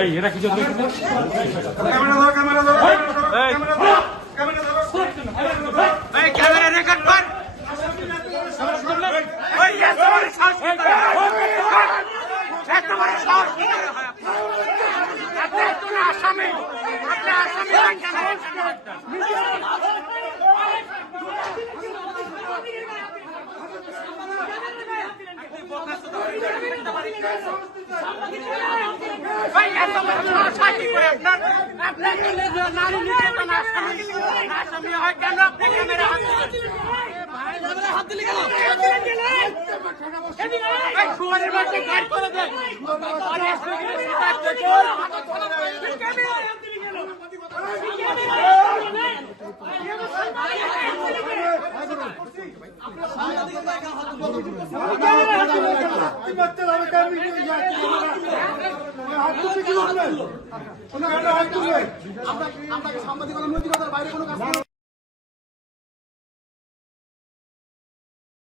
এই এরা কিছু ক্যামেরা ধরো, ক্যামেরা ধরো, ক্যামেরা ধরো, ক্যামেরা ধরো। এই ক্যামেরা রেকর্ড কর। ওই এত বড় সাহস কি করে হয়? এত বড় সাহস কি করে হয় আপনার? আপনি একজন আসামি, আপনি আসামি না কেন? ভাই এত বড় সাহস কি করে আপনার? আপনি একজন নারী নির্যাতন আসামি হয় কেন? আপনি ক্যামেরা হাত দিলেন কেন? শুয়ারের বাচ্চা গাড়ি করে দেয়। আপনাকে সাংবাদিকতার নৈতিকতার বাইরে কোনো কাজ